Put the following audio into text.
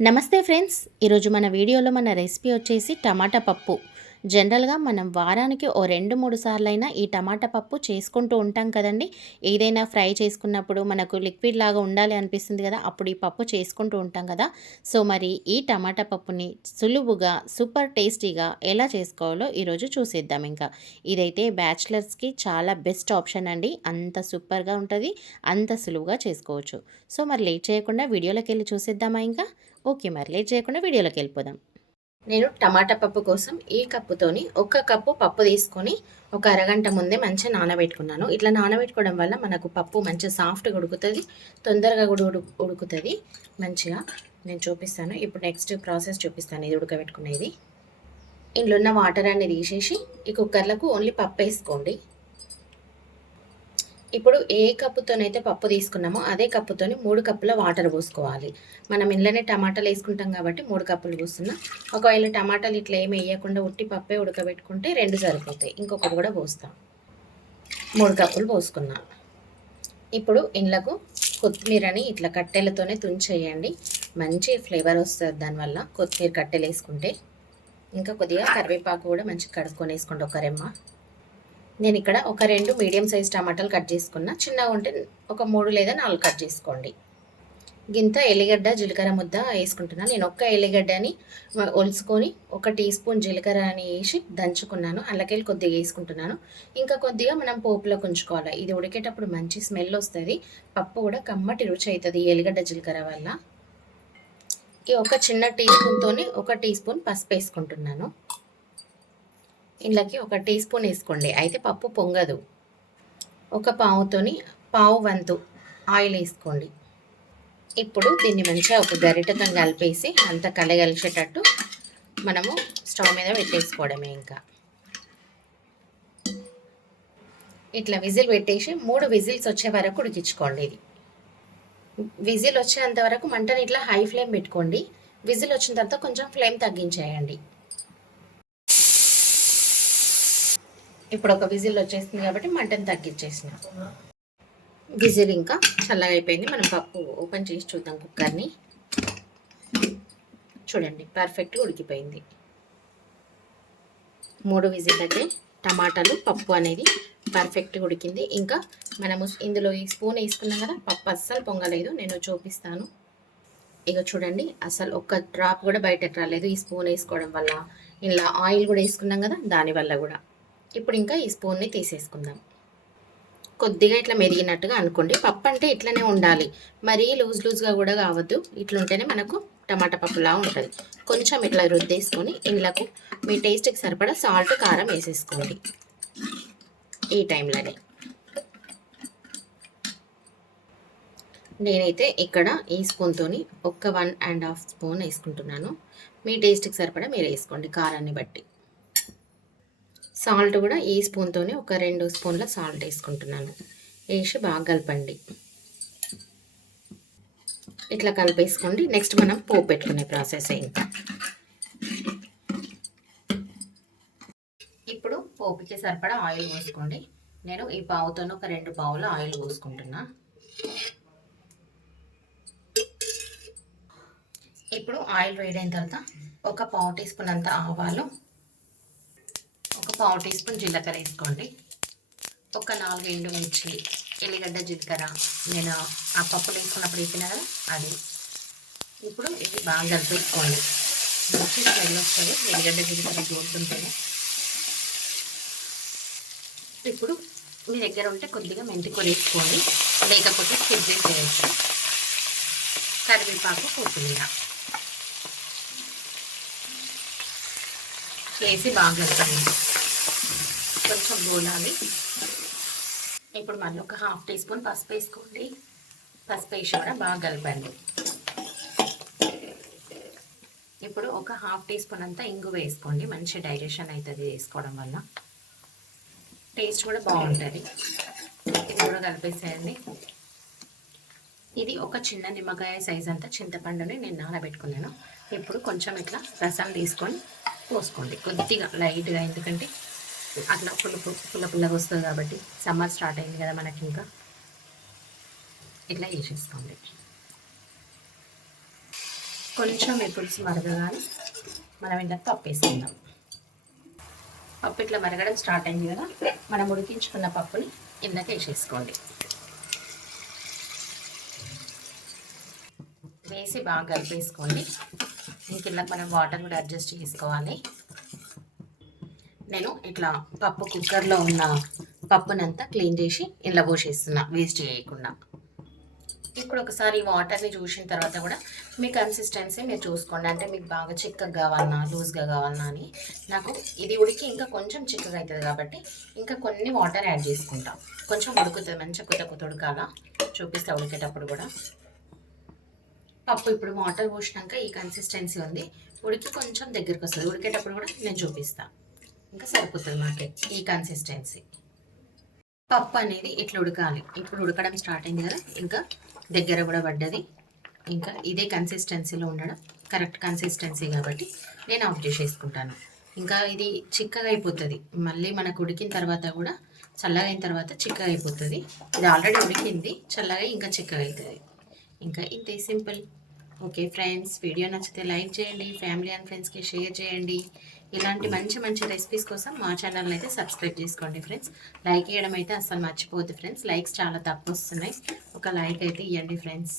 నమస్తే ఫ్రెండ్స్ ఈరోజు మన వీడియోలో మన రెసిపీ వచ్చేసి టమాటా పప్పు. జనరల్గా మనం వారానికి ఓ రెండు మూడు సార్లైనా ఈ టమాటా పప్పు చేసుకుంటూ ఉంటాం కదండి. ఏదైనా ఫ్రై చేసుకున్నప్పుడు మనకు లిక్విడ్ లాగా ఉండాలి అనిపిస్తుంది కదా అప్పుడు ఈ పప్పు చేసుకుంటూ ఉంటాం కదా. సో మరి ఈ టమాటా పప్పుని సులువుగా సూపర్ టేస్టీగా ఎలా చేసుకోవాలో ఈరోజు చూసేద్దాం ఇంకా. ఇదైతే బ్యాచిలర్స్కి చాలా బెస్ట్ ఆప్షన్ అండి. అంత సూపర్గా ఉంటుంది అంత సులువుగా చేసుకోవచ్చు. సో మరి లేట్ చేయకుండా వీడియోలోకి వెళ్ళి చూసేద్దామా ఇంకా? ఓకే మరి లేట్ చేయకుండా వీడియోలోకి వెళ్ళిపోదాం నేను టమాటా పప్పు కోసం ఈ కప్పుతోని ఒక కప్పు పప్పు తీసుకొని ఒక అరగంట ముందే మంచిగా నానబెట్టుకున్నాను. ఇట్లా నానబెట్టుకోవడం వల్ల మనకు పప్పు మంచిగా సాఫ్ట్గా ఉడుకుతుంది తొందరగా కూడా ఉడు ఉడుకుతుంది మంచిగా. నేను చూపిస్తాను. ఇప్పుడు నెక్స్ట్ ప్రాసెస్ చూపిస్తాను. ఇది ఉడకబెట్టుకునేది. ఇందులో ఉన్న వాటర్ అన్ని తీసేసి ఈ కుక్కర్లకు ఓన్లీ పప్పు వేసుకోండి. ఇప్పుడు ఏ కప్పుతోనైతే పప్పు తీసుకున్నామో అదే కప్పుతోని మూడు కప్పుల వాటర్ పోసుకోవాలి. మనం ఇంట్లోనే టమాటాలు వేసుకుంటాం కాబట్టి మూడు కప్పులు పోస్తున్నాం ఒకవేళ టమాటాలు ఇట్లా ఏమి వేయకుండా ఉట్టి పప్పే ఉడకబెట్టుకుంటే రెండు సరిపోతాయి. ఇంకొకటి కూడా పోస్తాం. మూడు కప్పులు పోసుకున్నాం. ఇప్పుడు ఇండ్లకు కొత్తిమీరని ఇట్లా కట్టెలతోనే తుంచేయండి. మంచి ఫ్లేవర్ వస్తుంది దానివల్ల కొత్తిమీర కట్టెలు వేసుకుంటే. ఇంకా కొద్దిగా కరివేపాకు కూడా మంచిగా కడుక్కొని వేసుకోండి ఒక రెమ్మ. నేను ఇక్కడ ఒక రెండు మీడియం సైజ్ టమాటాలు కట్ చేసుకున్నా. చిన్నగా ఉంటే ఒక మూడు లేదా నాలుగు కట్ చేసుకోండి. గింత ఎల్లిగడ్డ జీలకర్ర ముద్ద వేసుకుంటున్నాను నేను ఒక్క ఎల్లిగడ్డని ఒలుసుకొని ఒక టీ స్పూన్ జీలకర్ర అని వేసి దంచుకున్నాను. అల్లకెళ్ళి కొద్దిగా వేసుకుంటున్నాను. ఇంకా కొద్దిగా మనం పోపులోకి ఉంచుకోవాలి ఇది ఉడికేటప్పుడు మంచి స్మెల్ వస్తుంది. పప్పు కూడా కమ్మటి రుచి అవుతుంది ఎల్లిగడ్డ జీలకర్ర వల్ల. ఈ ఒక చిన్న టీ స్పూన్తోని ఒక టీ స్పూన్ పసుపు వేసుకుంటున్నాను. ఇందులోకి ఒక టీ స్పూన్ వేసుకోండి. అయితే పప్పు పొంగదు. ఒక పావుతోని పావు వంతు ఆయిల్ వేసుకోండి. ఇప్పుడు దీన్ని మంచిగా ఒక గరిటతో కలిపేసి అంత కలగలిసేటట్టు మనము స్టవ్ మీద పెట్టేసుకోవడమే ఇంకా. ఇట్లా విజిల్ పెట్టేసి మూడు విజిల్స్ వచ్చే వరకు ఉడికించుకోండి ఇది. విజిల్ వచ్చేంత వరకు మంటని ఇట్లా హై ఫ్లేమ్ పెట్టుకోండి. విజిల్ వచ్చిన తర్వాత కొంచెం ఫ్లేమ్ తగ్గించేయండి. ఇప్పుడు ఒక విజిల్ వచ్చేసింది కాబట్టి మంటను తగ్గించేసిన విజిల్ ఇంకా చల్లగా అయిపోయింది మనం పప్పు ఓపెన్ చేసి చూద్దాం కుక్కర్ని. చూడండి పర్ఫెక్ట్గా ఉడికిపోయింది. మూడు విజిల్ అయితే టమాటాలు పప్పు అనేది పర్ఫెక్ట్గా ఉడికింది. ఇంకా మనము ఇందులో ఈ స్పూన్ వేసుకున్నాం కదా పప్పు అస్సలు పొంగలేదు. నేను చూపిస్తాను. ఇక చూడండి అసలు ఒక్క డ్రాప్ కూడా బయటకు రాలేదు ఈ స్పూన్ వేసుకోవడం వల్ల. ఇలా ఆయిల్ కూడా వేసుకున్నాం కదా దానివల్ల కూడా. ఇప్పుడు ఇంకా ఈ స్పూన్ని తీసేసుకుందాం. కొద్దిగా ఇట్లా మెరిగినట్టుగా అనుకోండి. పప్పు అంటే ఇట్లనే ఉండాలి. మరీ లూజ్ లూజ్గా కూడా కావద్దు. ఇట్లుంటేనే మనకు టమాటా పప్పులా ఉంటుంది. కొంచెం ఇట్లా రుద్దేసుకొని ఇండ్లకు మీ టేస్ట్కి సరిపడా సాల్ట్ కారం వేసేసుకోండి. ఈ టైంలోనే. నేనైతే ఇక్కడ ఈ స్పూన్తోని ఒక్క వన్ అండ్ హాఫ్ స్పూన్ వేసుకుంటున్నాను. మీ టేస్ట్కి సరిపడా మీరు వేసుకోండి కారాన్ని బట్టి. సాల్ట్ కూడా ఈ స్పూన్తోనే ఒక రెండు స్పూన్ల సాల్ట్ వేసుకుంటున్నాను. వేసి బాగా కలపండి. ఇట్లా కలిపేసుకోండి. నెక్స్ట్ మనం పోపు పెట్టుకునే ప్రాసెస్ ఇంకా ఇప్పుడు పోపుకి సరిపడా ఆయిల్ పోసుకోండి. నేను ఈ పావుతో ఒక రెండు పావుల ఆయిల్ పోసుకుంటున్నా. ఇప్పుడు ఆయిల్ వేడైన తర్వాత ఒక పావు టీ స్పూన్ అంత ఆవాలు పావు టీ స్పూన్ జీలకర్ర వేసుకోండి. ఒక నాలుగు ఎండు మిర్చి ఎల్లిగడ్డ జీలకర్ర. నేను ఆ పప్పు వేసుకున్నప్పుడు వేసిన కదా అది. ఇప్పుడు ఇది బాగా కలిపేసుకోండి. మిర్చి స్మెల్ వస్తుంది. ఎల్లిగడ్డ జీలకర్ర జోడుతుంటుంది ఇప్పుడు మీ దగ్గర ఉంటే కొద్దిగా మెంతికూర వేసుకోండి. లేకపోతే స్కిప్ చేసేయచ్చు. కరివేపాకు కొత్తిమీర. వేసి బాగా కలపండి కొంచెం గోలాలి. ఇప్పుడు మళ్ళీ ఒక హాఫ్ టీ స్పూన్ పసుపు వేసుకోండి. పసుపు వేసి కూడా బాగా కలపండి. ఇప్పుడు ఒక హాఫ్ టీ స్పూన్ అంతా ఇంగు వేసుకోండి. మంచి డైజెషన్ అవుతుంది వేసుకోవడం వల్ల. టేస్ట్ కూడా బాగుంటుంది. ఇది కూడా కలిపేసేయండి. ఇది ఒక చిన్న నిమ్మకాయ సైజ్ అంతా చింతపండుని నేను నానబెట్టుకున్నాను. ఇప్పుడు కొంచెం ఇట్లా రసం తీసుకొని పోసుకోండి. కొద్దిగా లైట్గా ఎందుకంటే అట్లా పుల్ల పుల్ల పుల్లగా వస్తుంది కాబట్టి సమ్మర్ స్టార్ట్ అయింది కదా మనకి ఇంకా. ఇట్లా వేసేసుకోండి కొంచెం ఎప్పుడు మరగగానే మనం ఇంట్లో పప్పు వేసుకుందాం. పప్పు ఇట్లా మరగడం స్టార్ట్ అయింది కదా మనం ఉడికించుకున్న పప్పుని ఇందాక వేసేసుకోండి. వేసి బాగా కలిపేసుకోండి. ఇంక మనం వాటర్ కూడా అడ్జస్ట్ చేసుకోవాలి. నేను ఇట్లా పప్పు కుక్కర్లో ఉన్న పప్పునంతా క్లీన్ చేసి ఇలా పోసేస్తున్నా వేస్ట్ చేయకుండా. ఇప్పుడు ఒకసారి వాటర్ని చూసిన తర్వాత కూడా మీ కన్సిస్టెన్సీ మీరు చూసుకోండి. అంటే మీకు బాగా చిక్కగా కావాలన్నా లూజ్గా కావాలన్నా అని నాకు ఇది ఉడికి ఇంకా కొంచెం చిక్కగా అవుతుంది కాబట్టి ఇంకా కొన్ని వాటర్ యాడ్ చేసుకుంటాం. కొంచెం ఉడుకుతుంది మంచిగా కొత్త కొత్త ఉడకాల చూపిస్తే ఉడికేటప్పుడు కూడా. పప్పు ఇప్పుడు వాటర్ పోసినాక ఈ కన్సిస్టెన్సీ ఉంది. ఉడికి కొంచెం దగ్గరికి వస్తుంది ఉడికేటప్పుడు కూడా నేను చూపిస్తాను ఇంకా సరిపోతుంది మాకే ఈ కన్సిస్టెన్సీ పప్పు అనేది ఇట్లా ఉడకాలి. ఇప్పుడు ఉడకడం స్టార్ట్ అయింది కదా ఇంకా దగ్గర కూడా పడ్డది. ఇంకా ఇదే కన్సిస్టెన్సీలో ఉండడం కరెక్ట్ కన్సిస్టెన్సీ కాబట్టి నేను ఆఫ్ చేసేసుకుంటాను. ఇంకా ఇది చిక్కగా అయిపోతుంది. మళ్ళీ మనకు ఉడికిన తర్వాత కూడా చల్లగా అయిన తర్వాత చిక్కగా అయిపోతుంది. ఇది ఆల్రెడీ ఉడికింది చల్లగా ఇంకా చిక్కగా అవుతుంది ఇంకా ఇంతే సింపుల్ ఓకే ఫ్రెండ్స్ వీడియో నచ్చితే లైక్ చేయండి ఫ్యామిలీ అండ్ ఫ్రెండ్స్కి షేర్ చేయండి. ఇలాంటి మంచి మంచి రెసిపీస్ కోసం మా ఛానల్ని అయితే సబ్స్క్రైబ్ చేసుకోండి ఫ్రెండ్స్. లైక్ చేయడం అయితే అస్సలు మర్చిపోవద్దు ఫ్రెండ్స్. లైక్స్ చాలా తక్కువ వస్తున్నాయి. ఒక లైక్ అయితే ఇవ్వండి ఫ్రెండ్స్.